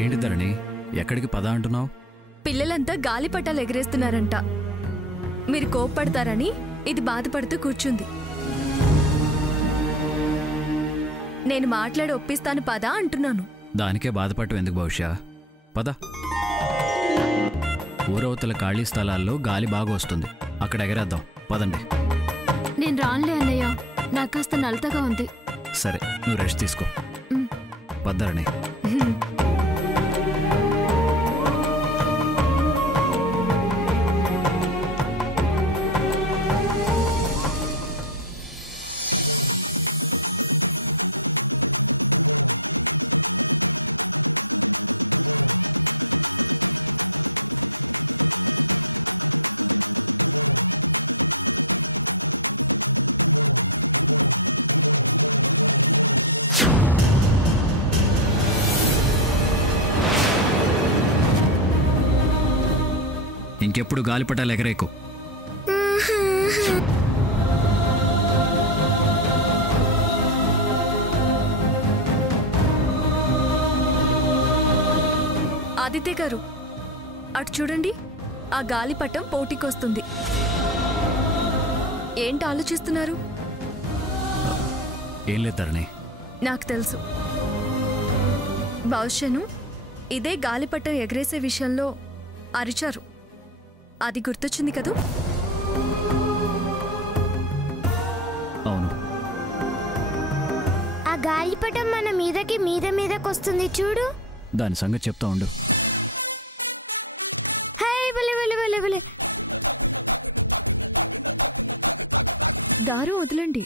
ఏంటి ధరణి, ఎక్కడికి పద అంటున్నావు? పిల్లలంతా గాలిపటాలు ఎగరేస్తున్నారంట. మీరు కోప్పడతారని ఇది బాధపడుతూ కూర్చుంది. నేను మాట్లాడి ఒప్పిస్తాను పదా అంటున్నాను. దానికే బాధపడటం ఎందుకు భవిష్య? పద. ఊరవతల ఖాళీ స్థలాల్లో గాలి బాగా వస్తుంది, అక్కడ ఎగరేద్దాం. పదండి. నేను రానులే అన్నయ్య, నాకు కాస్త నలతగా ఉంది. సరే, నువ్వు రెస్ట్ తీసుకో. పద్దరణి. ఇంకెప్పుడు గాలిపటాలు ఎగరేకు. ఆదిత్య గారు, అటు చూడండి, ఆ గాలిపటం పోటీకొస్తుంది. ఏంటి ఆలోచిస్తున్నారు? ఏం లేదు ధరణి, నాకు తెలుసు. భవిష్యను ఇదే గాలిపటం ఎగరేసే విషయంలో అరిచారు. అది గుర్తొచ్చింది కదూ? అవును. ఆ గాలిపటం మన మీదకొస్తుంది చూడు. దాని సంగతి చెప్తా ఉండు. దారం వదిలేయండి.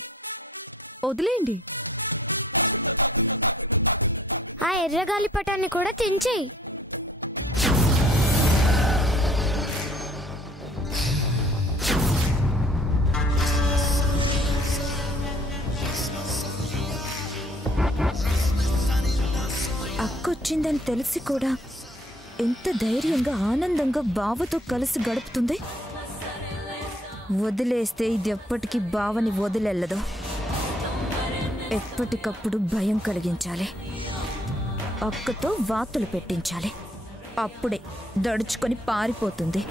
ఆ ఎర్ర గాలిపటాన్ని కూడా తెంచేయి. అక్కొచ్చిందని తెలిసి కూడా ఎంత ధైర్యంగా ఆనందంగా బావతో కలిసి గడుపుతుంది. వదిలేస్తే ఇది ఎప్పటికీ బావని వదిలెళ్ళదు. ఎప్పటికప్పుడు భయం కలిగించాలి, అక్కతో వార్తలు పెట్టించాలి. అప్పుడే దడుచుకొని పారిపోతుంది.